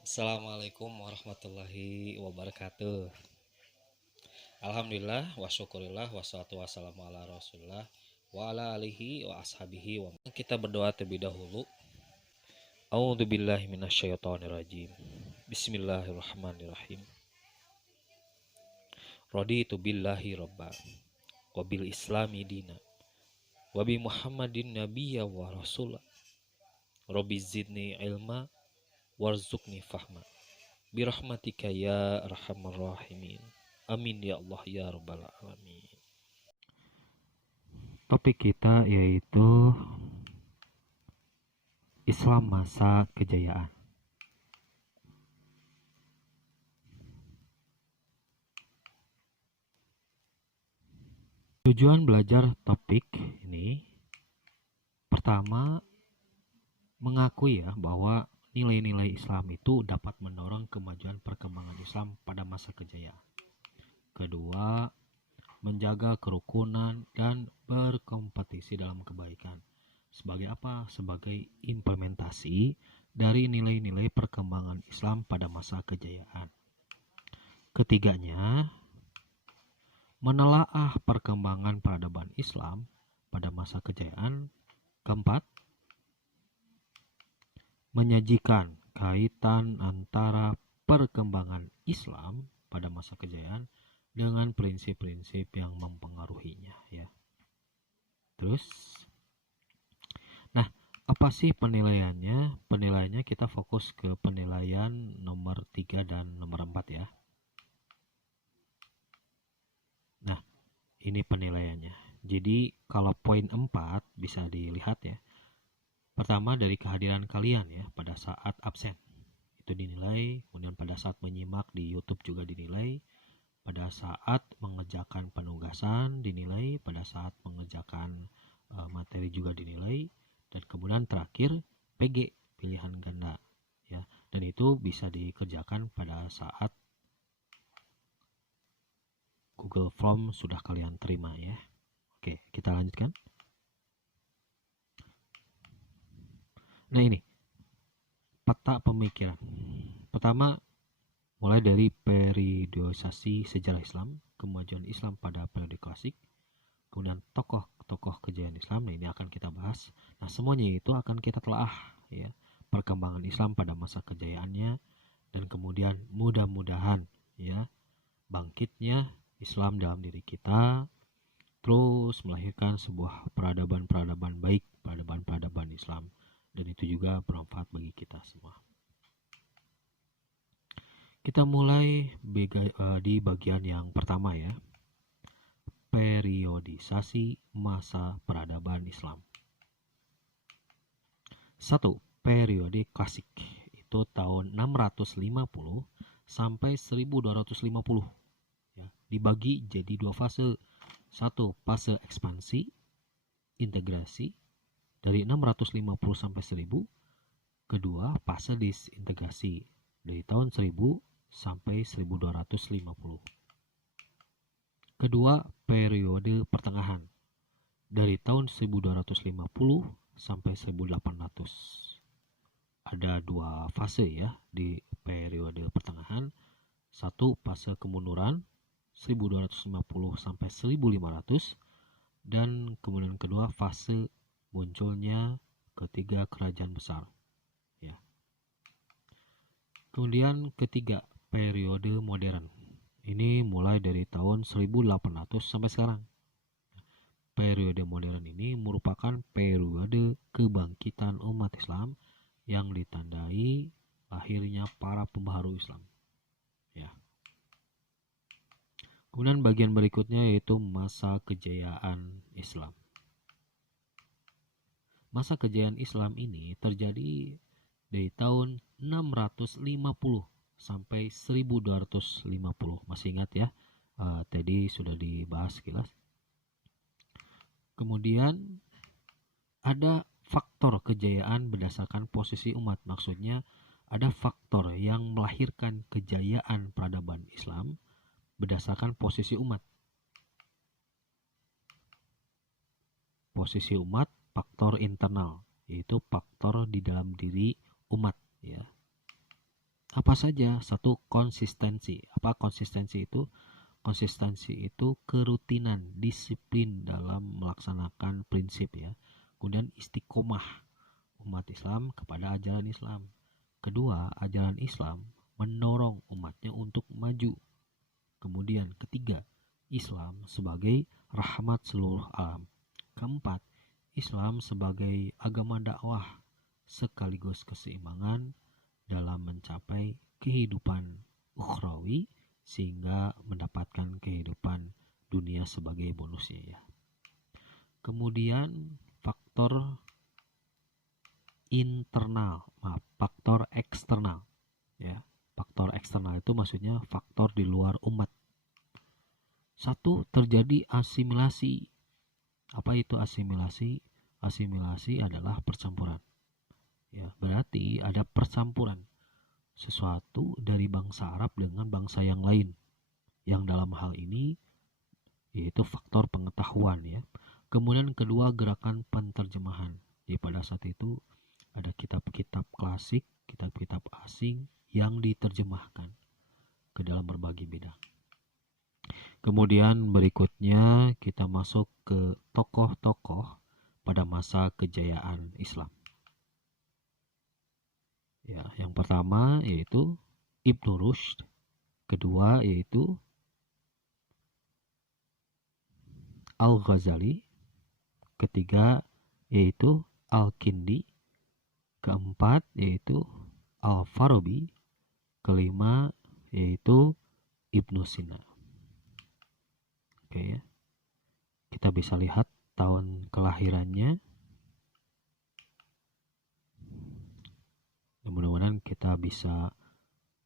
Assalamualaikum warahmatullahi wabarakatuh. Alhamdulillah wa syukurillah wassalatu wassalamu ala rasulillah wa ala alihi wa ashabihi wa kita berdoa terlebih dahulu. A'udzu billahi minasyaitonir rajim. Bismillahirrahmanirrahim. Raditu billahi robba wa bil islami dina wa bi Muhammadin nabiyya wa rasulah. Rabbi zidni ilma warzuqni fahma. Birahmatika ya arhamar rahimin. Amin ya Allah ya rabbal alamin. Topik kita yaitu Islam masa kejayaan. Tujuan belajar topik ini pertama mengakui bahwa nilai-nilai Islam itu dapat mendorong kemajuan perkembangan Islam pada masa kejayaan. Kedua, menjaga kerukunan dan berkompetisi dalam kebaikan. Sebagai apa? Sebagai implementasi dari nilai-nilai perkembangan Islam pada masa kejayaan. Ketiganya, menelaah perkembangan peradaban Islam pada masa kejayaan. Keempat, menyajikan kaitan antara perkembangan Islam pada masa kejayaan dengan prinsip-prinsip yang mempengaruhinya ya. Terus apa sih penilaiannya? Penilaiannya kita fokus ke penilaian nomor 3 dan nomor 4 ya. Nah, ini penilaiannya. Jadi kalau poin 4 bisa dilihat ya. Pertama dari kehadiran kalian ya pada saat absen. Itu dinilai, kemudian pada saat menyimak di YouTube juga dinilai, pada saat mengerjakan penugasan dinilai, pada saat mengerjakan materi juga dinilai, dan kemudian terakhir PG pilihan ganda ya. Dan itu bisa dikerjakan pada saat Google Form sudah kalian terima ya. Oke, kita lanjutkan. Nah ini peta pemikiran. Pertama, mulai dari periodisasi sejarah Islam, kemajuan Islam pada periode klasik, kemudian tokoh-tokoh kejayaan Islam. Nah, ini akan kita bahas. Nah, semuanya itu akan kita telah ya, perkembangan Islam pada masa kejayaannya, dan kemudian mudah-mudahan ya bangkitnya Islam dalam diri kita, terus melahirkan sebuah peradaban-peradaban baik, peradaban-peradaban Islam, dan itu juga bermanfaat bagi kita semua. Kita mulai di bagian yang pertama ya, periodisasi masa peradaban Islam. 1. Periode klasik, itu tahun 650 sampai 1250 ya, dibagi jadi dua fase. Satu, fase ekspansi integrasi dari 650 sampai 1000. Kedua, fase disintegrasi dari tahun 1000 sampai 1250. Kedua, periode pertengahan dari tahun 1250 sampai 1800. Ada dua fase ya di periode pertengahan. Satu, fase kemunduran 1250 sampai 1500, dan kemudian kedua fase munculnya ketiga kerajaan besar ya. Kemudian ketiga, periode modern. Ini mulai dari tahun 1800 sampai sekarang. Periode modern ini merupakan periode kebangkitan umat Islam yang ditandai lahirnya para pembaharu Islam ya. Kemudian bagian berikutnya yaitu masa kejayaan Islam. Masa kejayaan Islam ini terjadi dari tahun 650 sampai 1250. Masih ingat ya? Tadi sudah dibahas sekilas. Kemudian ada faktor kejayaan berdasarkan posisi umat. Maksudnya ada faktor yang melahirkan kejayaan peradaban Islam berdasarkan posisi umat. Posisi umat, faktor internal, yaitu faktor di dalam diri umat ya. Apa saja? Satu, konsistensi. Apa konsistensi itu? Konsistensi itu kerutinan, disiplin dalam melaksanakan prinsip ya. Kemudian istiqomah umat Islam kepada ajaran Islam. Kedua, ajaran Islam mendorong umatnya untuk maju. Kemudian ketiga, Islam sebagai rahmat seluruh alam. Keempat, Islam sebagai agama dakwah sekaligus keseimbangan dalam mencapai kehidupan ukhrawi sehingga mendapatkan kehidupan dunia sebagai bonusnya ya. Kemudian faktor faktor eksternal ya. Faktor eksternal itu maksudnya faktor di luar umat. Satu, terjadi asimilasi. Apa itu asimilasi? Asimilasi adalah percampuran. Ya, berarti ada percampuran sesuatu dari bangsa Arab dengan bangsa yang lain. Yang dalam hal ini yaitu faktor pengetahuan ya. Kemudian kedua, gerakan penterjemahan. Jadi pada saat itu ada kitab-kitab klasik, kitab-kitab asing yang diterjemahkan ke dalam berbagai bidang. Kemudian berikutnya kita masuk ke tokoh-tokoh pada masa kejayaan Islam. Ya, yang pertama yaitu Ibnu Rushd, kedua yaitu Al-Ghazali, ketiga yaitu Al-Kindi, keempat yaitu Al-Farabi, kelima yaitu Ibnu Sina. Oke ya. Kita bisa lihat tahun kelahirannya. Mudah-mudahan kita bisa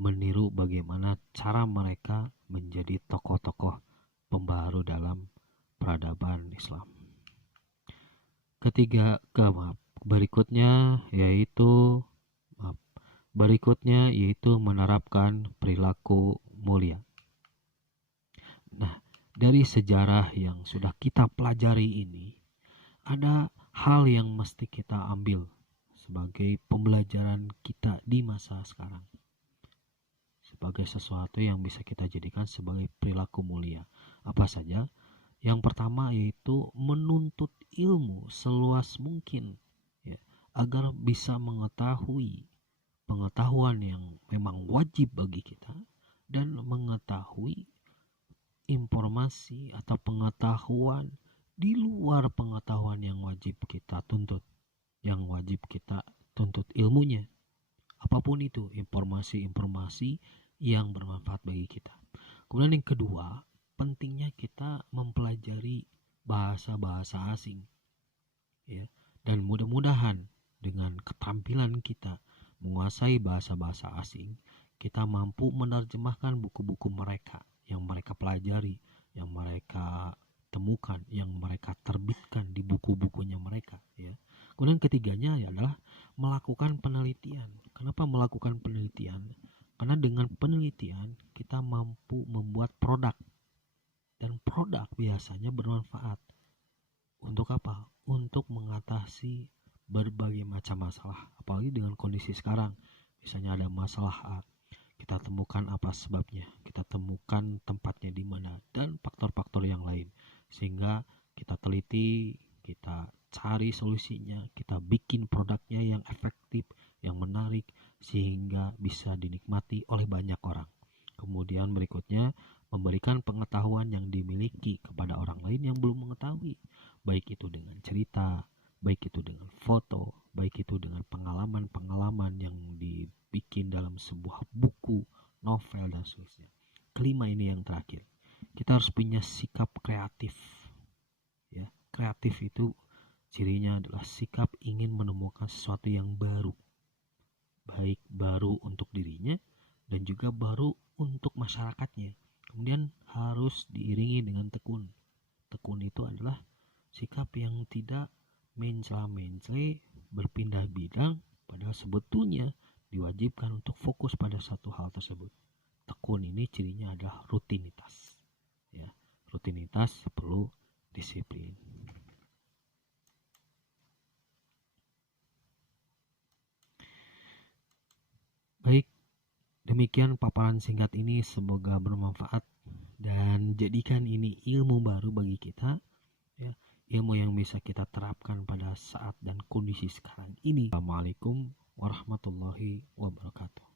meniru bagaimana cara mereka menjadi tokoh-tokoh pembaharu dalam peradaban Islam. Berikutnya yaitu menerapkan perilaku mulia. Nah, dari sejarah yang sudah kita pelajari ini, ada hal yang mesti kita ambil sebagai pembelajaran kita di masa sekarang. Sebagai sesuatu yang bisa kita jadikan sebagai perilaku mulia. Apa saja? Yang pertama yaitu menuntut ilmu seluas mungkin ya, agar bisa mengetahui pengetahuan yang memang wajib bagi kita dan mengetahui informasi atau pengetahuan di luar pengetahuan yang wajib kita tuntut, yang wajib kita tuntut ilmunya. Apapun itu, informasi-informasi yang bermanfaat bagi kita. Kemudian yang kedua, pentingnya kita mempelajari bahasa-bahasa asing. Ya, dan mudah-mudahan dengan keterampilan kita menguasai bahasa-bahasa asing, kita mampu menerjemahkan buku-buku mereka yang mereka pelajari, yang mereka temukan, yang mereka terbitkan di buku-bukunya mereka ya. Kemudian ketiganya adalah melakukan penelitian. Kenapa melakukan penelitian? Karena dengan penelitian kita mampu membuat produk, dan produk biasanya bermanfaat. Untuk apa? Untuk mengatasi berbagai macam masalah. Apalagi dengan kondisi sekarang, misalnya ada masalah A, kita temukan apa sebabnya, kita temukan tempatnya di mana, dan faktor-faktor yang lain, sehingga kita teliti, kita cari solusinya, kita bikin produknya yang efektif, yang menarik, sehingga bisa dinikmati oleh banyak orang. Kemudian berikutnya, memberikan pengetahuan yang dimiliki kepada orang lain yang belum mengetahui, baik itu dengan cerita, baik itu dengan foto, baik itu dengan pengalaman-pengalaman yang dibikin dalam sebuah buku, novel, dan seterusnya. Kelima ini yang terakhir, kita harus punya sikap kreatif. Ya, kreatif itu cirinya adalah sikap ingin menemukan sesuatu yang baru, baik baru untuk dirinya dan juga baru untuk masyarakatnya. Kemudian harus diiringi dengan tekun. Tekun itu adalah sikap yang tidak mencela-mencela, berpindah bidang, padahal sebetulnya diwajibkan untuk fokus pada satu hal tersebut. Tekun ini cirinya adalah rutinitas. Ya, rutinitas perlu disiplin. Baik, Demikian paparan singkat ini, semoga bermanfaat dan jadikan ini ilmu baru bagi kita, ya, ilmu yang bisa kita terapkan pada saat dan kondisi sekarang ini. Assalamualaikum warahmatullahi wabarakatuh.